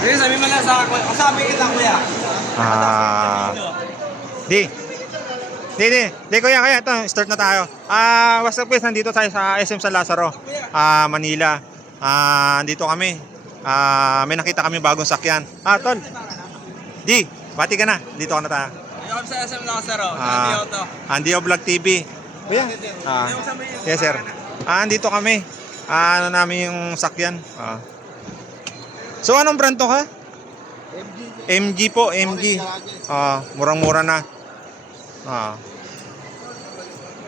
Sige, sabi mo lang sa akin. Sabi kita, kuya. Di. Di kuya, ito, start na tayo. What's up guys, nandito tayo sa SM San Lazaro, Manila. Nandito kami. May nakita kami bagong sakyan. Tol. Di, bati ka na. Dito ka na tayo. Ayun sa SM Lazaro. Sabi to. Andio Vlog TV. Kuya. Yes sir. Andito kami. Ano namin yung sakyan. So anong brand to ka? MG po, MG. Murang-mura na.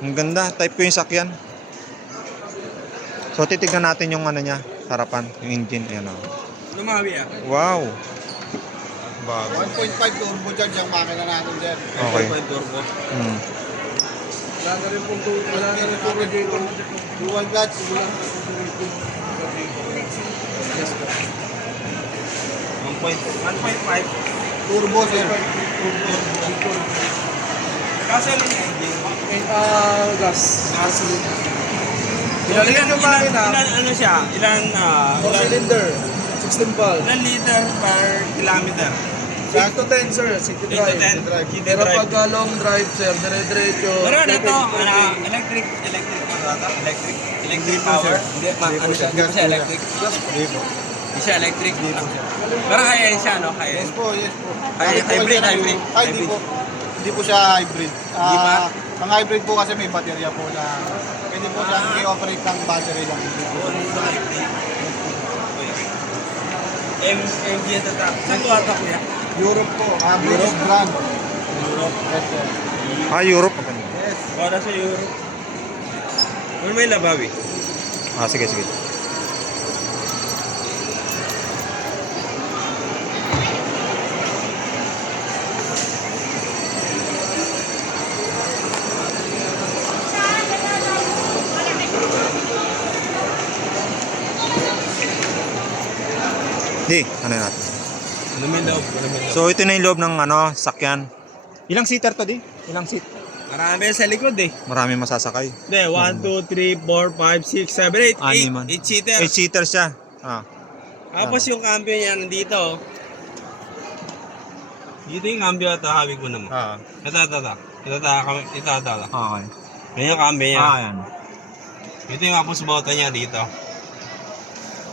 Ang ganda, type ko yung sakyan. So titignan natin yung ano niya, harapan, yung engine, ayan oh. Lumawi Wow. Bago. 1.5 turbo charge ang makina natin dyan. Okay. 1.5 turbo. Wala na rin pong radiator. Dual clutch. 1.5. Turbo sir. Kasi ano yung engine? Gas. Ilan ano siya? Ilan 4 cylinder. 16 valve. ilan liter per kilometer? 8 to 10 sir. City 8 to drive. 10. Pero pag long drive sir, dire-diretso. Pero ano ito? Electric power? Hindi, ano siya? Hindi siya electric? Hindi siya electric? Pero kaya yan siya, no? Kaya Yes po, yes po. Hybrid. Ay, hindi po. Hindi po siya hybrid. Hindi ba? Ang hybrid po kasi may baterya po na pwede po siya i-operate ng battery lang. MG ito ta. Saan ko ata kuya? Europe po. British brand. Europe. Yes sir. Europe. Yes. Para sa Europe. Ano may labawi? Sige. Di, ano natin. Ano may loob? So ito na yung loob ng sakyan. Ilang seater to di? Ilang seat? Marami sa likod eh. Marami masasakay. Hindi, 1, 2, 3, 4, 5, 6, 7, 8. Animan. 8 seater. 8 seater siya. Tapos yung cambio niya nandito. Dito yung cambio ito, hawig ko naman. Ito. Okay. Yan yung cambio niya. Yan. Ito yung apos bota niya dito.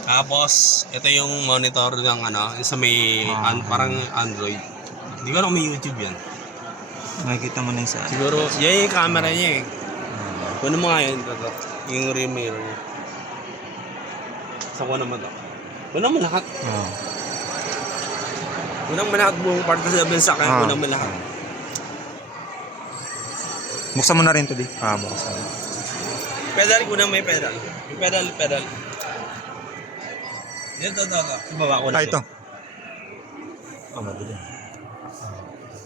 Tapos, ito yung monitor ng sa may parang Android. Hindi ko alam kung may YouTube yan. Nakikita mo na yung sa... Siguro, yan yung camera niya eh. Kunin mo nga yun, ito. Yung rear mirror niya. Sa kuha naman ito. Kunin mo lahat. Kunin mo lahat buong part sa sabihin sa akin. Kunin mo lahat. Buksan mo na rin to di. Buksan. Pedal, kunin mo yung pedal. Yung pedal. Ito. Ibaba ko na Ito. Madali.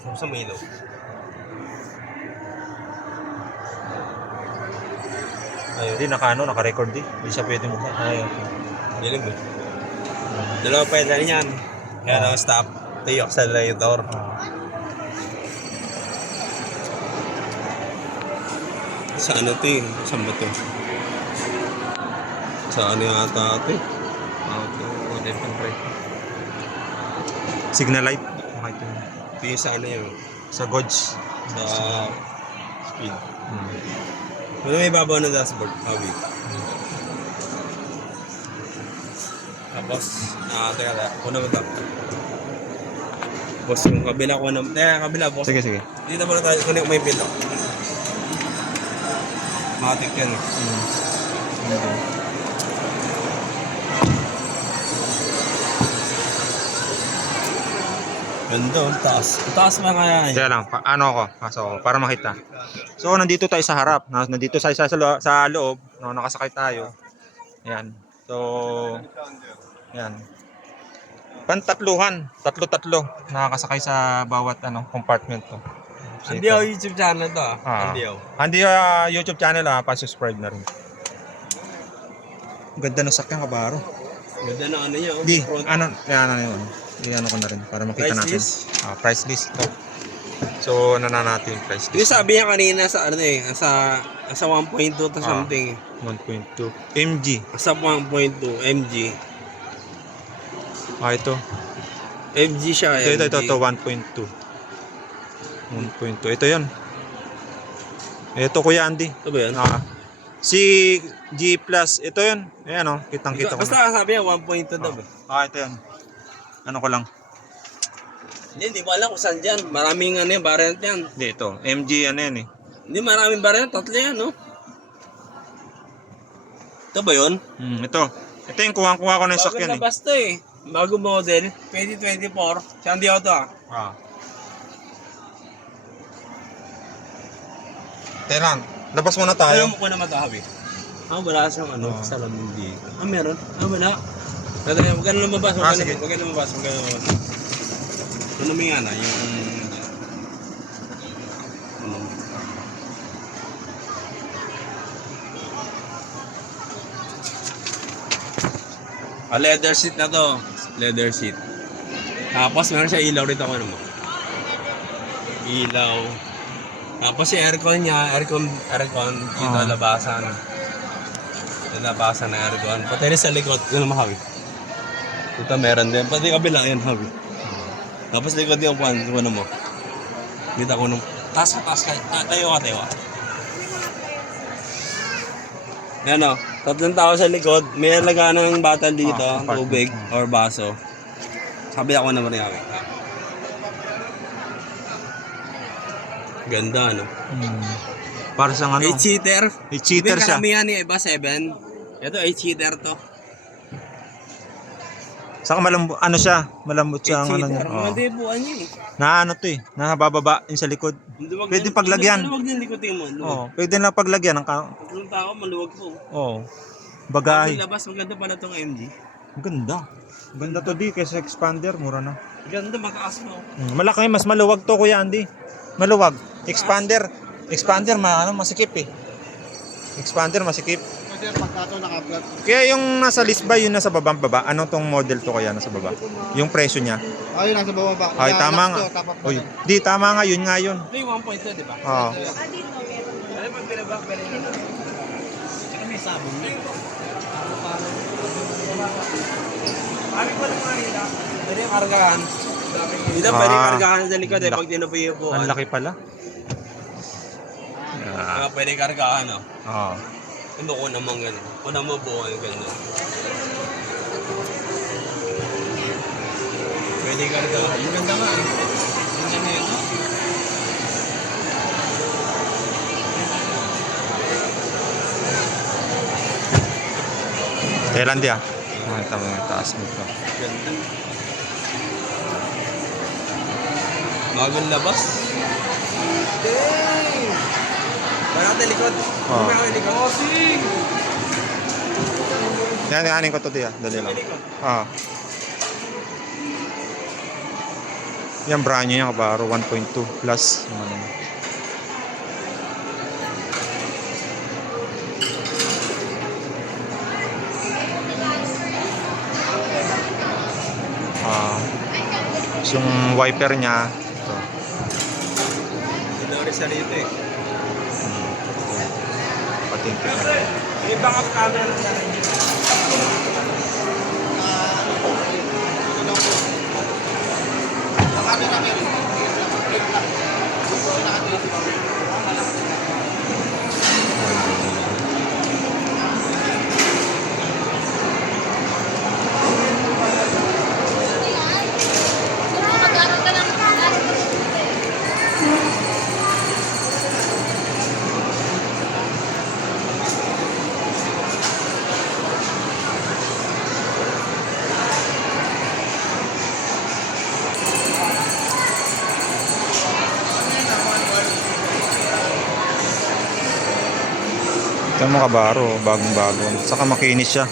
Buksan mo ilaw. Ayun. Hindi, naka-record di. Hindi siya pwede mo. Okay. Dilim eh. Dalawa pedal niyan. Kaya stop. Ito yung accelerator. Sa ano ito eh? Saan ba ito? Sa ano yung ata ito eh? Signal light. Okay, Ito yung sa ano yun? sa God's. Sa speed. Ano may babaw na dashboard? Hawig. Tapos, teka lang. Kuna mo ito. Tapos yung kabila ko na... kabila boss. Sige. Dito muna tayo. Kunin ko may pilo. Matik yan. Ganda, taas. Taas mo kaya yan. Kaya lang, pasok ako para makita. So, nandito tayo sa harap. Nandito tayo sa loob. Nakasakay tayo. Ayan. So, ayan. Pantatluhan. Tatlo. Nakakasakay sa bawat compartment to. Andiyaw YouTube channel to. Andiyaw YouTube channel pa-subscribe na rin. Ganda ng sakyan kabaro. Ganda na ano yun. Di, yun. I-ano ko na rin para makita Price natin. list? Price list to. So, natin yung price Yung list. sabi niya kanina sa sa 1.2 to something. 1.2 MG. Sa 1.2 MG. Ito. MG siya. Ito, MG. 1.2. 1.2. Ito yun. Ito, Kuya Andy. Ito ba yan? Si G Plus. Ito yun. Ayan o. Kitang-kita ko na. Basta sabi niya 1.2 daw. Ito yun. Ano ko lang. Hindi mo alam kung saan dyan. Maraming ano yung variant yan. Hindi, ito. MG ano yan eh. Hindi, maraming variant. 3 yan, no? Ito ba yun? Ito. Ito yung kuha ko na yung sakyan eh. Bagong labas to eh. Bagong model. 2024. Saan di ako to Lang. Labas muna Ayaw tayo. mo ko naman ito, Habi. Wala siyang salamin dito. Meron? Wala. Huwag ka na lumabas. Sige. Huwag ka na lumabas. Ano may nga na, yung... leather seat na to. Leather seat. Tapos meron siya ilaw rito ako naman. Ilaw. Tapos yung aircon niya, aircon dito labasan. Labasan na aircon. Pati rin sa likod, yun naman Hawi. Ito meron din. Pati kabila yan Hawi. Tapos likod yung ano mo. Kita ko nung taas ka. Tayo ka. Yan o. 3 tao sa likod. May alagaan ng batal dito. Tubig or baso. Sabi ako naman yung Hawi. Ganda, no? Para sa ano? 8-seater. 8-seater siya. Karamihan yung iba, 7. Ito, 8-seater to. Saka malambot, ano siya? Malambot siya ang ano 8-seater. niya. Hindi, buwan niya eh. Na ano to eh. Nabababa yung sa likod. Pwede paglagyan. Maluwag din likotin mo. Pwede na paglagyan ng Tatlong tao, maluwag po. Bagahe. Labas, maganda pala itong MG. Ganda. Ganda to di kaysa expander, mura na. Ganda, mataas mo. Malaki, mas maluwag to Kuya Andy. Maluwag. Expander masikip eh. Expander masikip. Kasi pagka ito naka-flat. Kaya yung nasa list ba, yun nasa baba? Anong tong model to kaya nasa baba? Yung presyo niya. Ayun, nasa baba ba? Ay, tama nga. Uy, di, tama nga, yun nga yun. Ito yung 1.2, di ba? Oo. Ano pag pinabak, pwede na. Tsaka may sabon na. Ano pa ng mga hila? Pwede kargahan. Dito pwede kargahan sa likod eh, pag tinupuyo po. Ang laki pala. Pwede kargahan Oo. Ano ko naman gano'n. Kung naman buo yung gano'n. Pwede kargahan. Yung ganda nga. Yung ganda yun. Kailan di ah? Makita mo yung taas nito. Ganda. Bagong labas. Dang! Wala natin likod. Oo. Wala natin likod. Sing! Yan ko to di ah. Dali lang. Yan brand new yan kabaro. 1.2 plus. Yung ano. Yung wiper niya ito. Ito sa rito eh. Patingkit na. May backup camera na rin. Ito mo kabaro, bagong-bago. Saka makinis siya.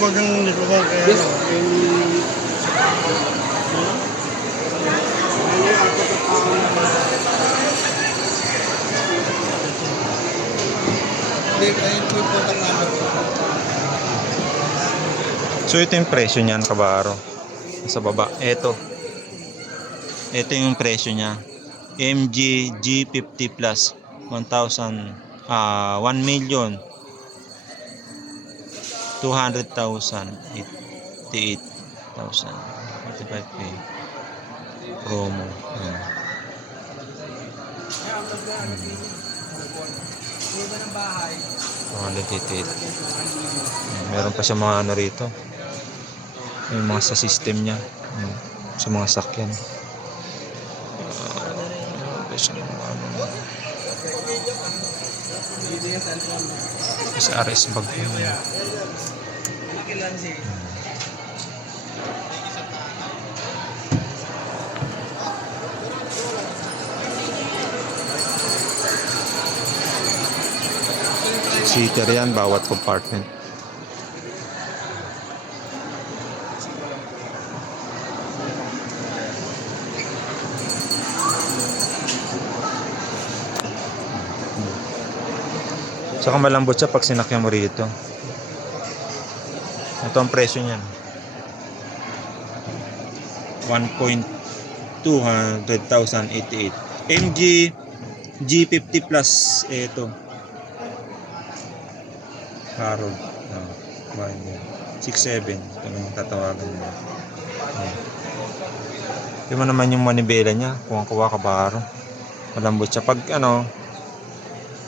malubog ang likuran kaya So ito yung presyo niyan, kabaro. Sa baba. Ito. Ito yung presyo niya. MG G50 Plus 1,000 1,200,000 88,000 45K promo. Ayan. Meron pa siya mga ano rito. Yung mga sa system niya. Sa mga sakyan. Sa RS bag niya. Seater yan, bawat compartment. Saka malambot siya pag sinakyan mo rito. Ito ang presyo niyan. 1,200,088. MG G50 Plus. Ito. Harold. 6,700. Ito naman tatawagan mo. Ito mo naman yung manibela niya. Kuwang-kuwa kabaro. Malambot siya. Pag ano,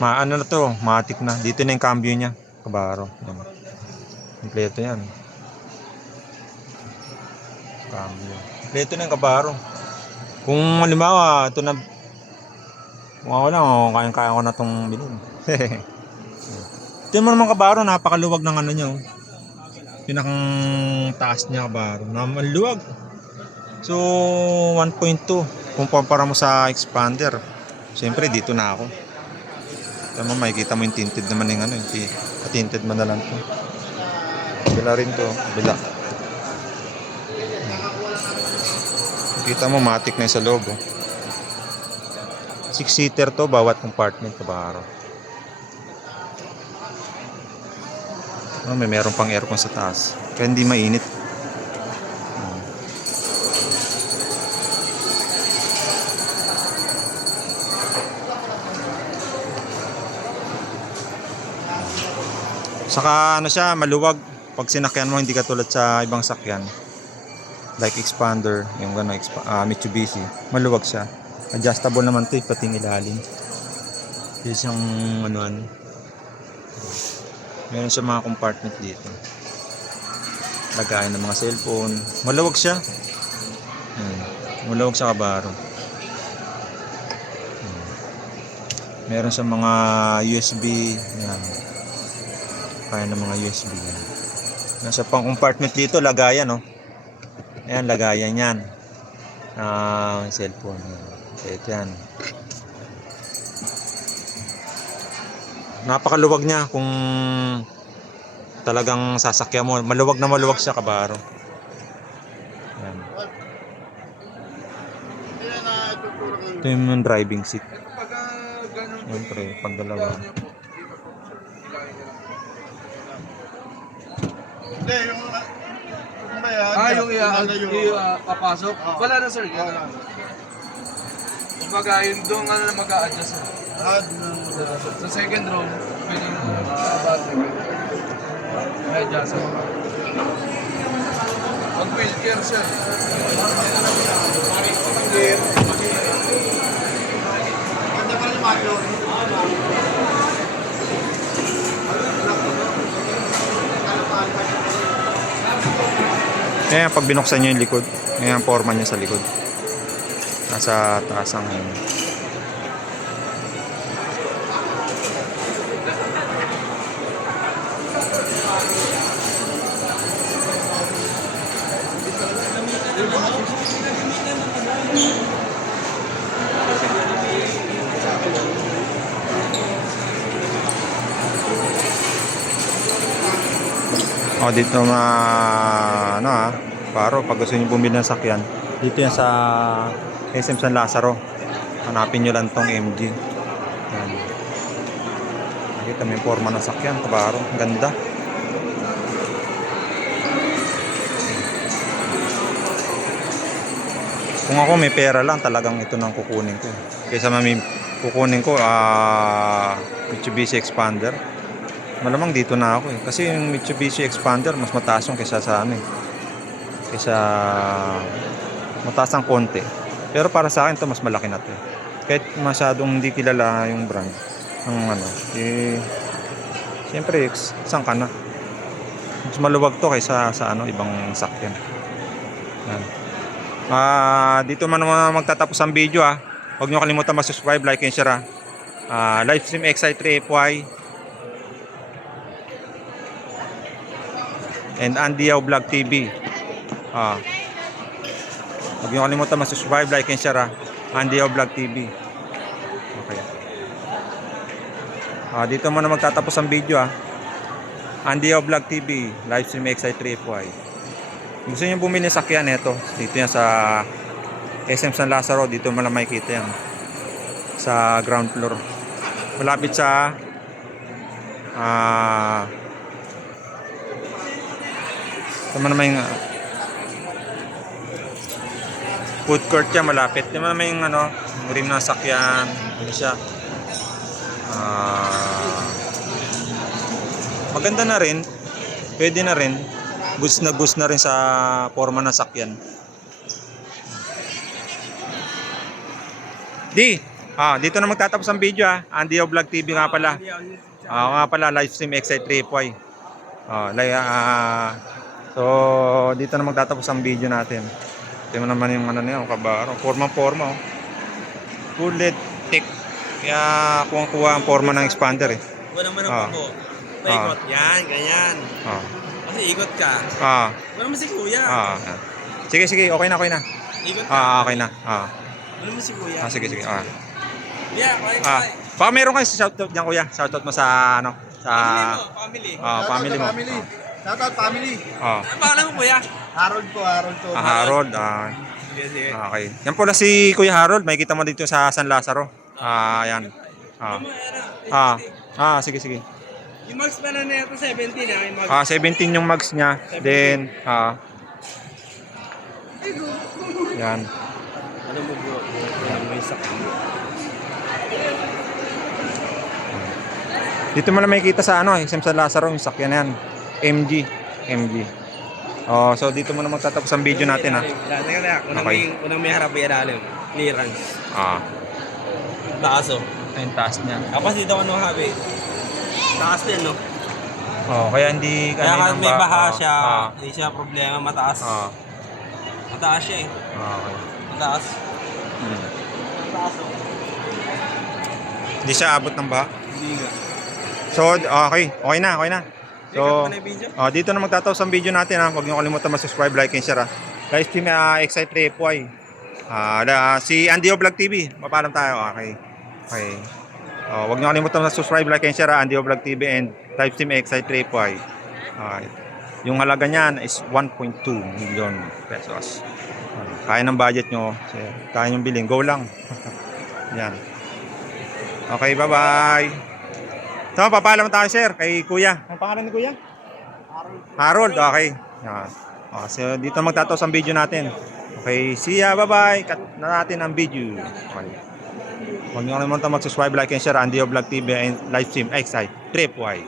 maano na to, matik na. Dito na yung cambio niya. Kabaro. Yan. Kompleto yan. Cambio. Kompleto na yung kabaro. Kung halimbawa, ito na, mukha ko lang, kaya-kaya ko na itong bilhin. Ito mo naman kabaro, napakaluwag ng ano niya. Pinakang taas niya kabaro. Maluwag. So, 1.2. Kung kumpara mo sa expander, siyempre dito na ako. Tama, makikita mo yung tinted naman yung ano, yung tinted mo na lang to. Bila rin to, bila. Makikita mo, matik na yung sa loob. 6-seater to, bawat compartment kabaro. Meron pang aircon sa taas. Kaya hindi mainit. Saka ano siya, maluwag. Pag sinakyan mo, hindi katulad sa ibang sakyan. Like expander, yung gano'n, Mitsubishi. Maluwag siya. Adjustable naman ito, pati yung ilalim. Yung siyang ano. Meron siya mga compartment dito. Lagayan ng mga cellphone. Maluwag siya. Maluwag siya kabaro. Meron siya mga USB. Yan. Kaya ng mga USB yan. Nasa pang compartment dito, lagayan, no? Ayan, lagayan yan. Cellphone. Ito yan. Napakaluwag niya kung talagang sasakyan mo. Maluwag na maluwag siya kabaro. Ayan. Ito yung driving seat. Siyempre, pag dalawa. Hindi, yung papasok? Wala na sir. Kumbaga yun doon na mag-a-adjust. Sa second row, pwede yung battery. May adjust. Pag wheelchair sir. Kanya pa rin yung maglor. Ayan, pag binuksan nyo yung likod, ayan ang forma niya sa likod. Nasa taas ang Dito ano paro, pag gusto niyo bumili ng sakyan, dito yan sa SM San Lazaro. Hanapin nyo lang tong MG. Yan. Nakita mo yung forma ng sakyan, kabaro. Ang ganda. Kung ako may pera lang, talagang ito nang kukunin ko. Kaysa kukunin ko Mitsubishi Expander. Malamang dito na ako eh. Kasi yung Mitsubishi Expander mas mataas yung kaysa sa kaysa mataas ang konti. Pero para sa akin to mas malaki na to. Kahit masyadong hindi kilala yung brand ng siyempre isang ka na. Mas maluwag to kaysa sa ibang sakyan. Yan. Dito man naman magtatapos ang video Huwag nyo kalimutan mag-subscribe, like, and share Livestream XI3FY and Andiao Vlog TV. Huwag nyo kalimutan mag-subscribe, like, and share Andiao Vlog TV. Okay. Dito man na magtatapos ang video Andiao Vlog TV, Livestream XI3FY. Gusto nyo bumili ng sakyan, dito yan sa SM San Lazaro. Dito mo lang makikita yan sa ground floor, malapit sa tama naman yung food court yan, malapit. Tama naman yung rim ng sakyan. Ano siya, maganda na rin, pwede na rin, boost na rin sa forma ng sakyan. Dito na magtatapos ang video Andiao Vlog TV nga pala. Nga pala, Livestream XI3FY. So dito na magtatapos ang video natin. Tingnan mo naman yung yung kabaro. Forma. Full LED tech. Kaya kuha ang forma ng expander Wala naman ang po. Paikot yan, ganyan. Kasi ikot ka. Wala naman si kuya. Sige, okay na. Ikot ka. Okay na. Wala naman si kuya. Sige. Yeah, Baka meron kayo shoutout dyan, kuya. Shoutout mo sa family. Family mo. Shoutout family. Ano pangalan mo kuya? Harold po. Harold. Sige. Okay. Yan pala si Kuya Harold. Makikita mo dito sa San Lazaro. Yan. Sige. Yung mags pa na ito, 17 yung mags. 17 yung mags niya. Then, yan. Ano mo bro? May sakit. Dito mo na makikita sa SM San Lazaro, yung sakyan na yan. MG. So dito mo na magtatapos ang video natin Unang may harap yung ilalim. Clearance. Taas Ayun, taas niya. Tapos dito habi. Taas din Kaya hindi Kaya may baha siya. Hindi siya problema, mataas. Mataas siya Okay. Mataas. Hindi siya abot ng baha. Hindi nga. So, okay na. So, dito na magtatapos ang video natin Huwag niyo kalimutan mag-subscribe, like, and share Livestream XI3FY. Si Andiao Vlog TV. Mapaalam tayo. Okay. Huwag niyo kalimutan mag-subscribe, like, and share Andiao Vlog TV and Livestream XI3FY. Yung halaga niyan is 1.2 million pesos. Kaya ng budget nyo. Kaya nyo bilhin. Go lang. Yan. Okay, bye-bye. So, papaalam tayo, sir, kay Kuya. Ang pangalan ni Kuya? Harold. Okay. Yan. So, dito magtatapos ang video natin. Okay, see ya. Bye-bye. Cut na natin ang video. Okay. Huwag nyo kalimutan mag-subscribe, like, and share Andiao Vlog TV and Livestream XI3FY.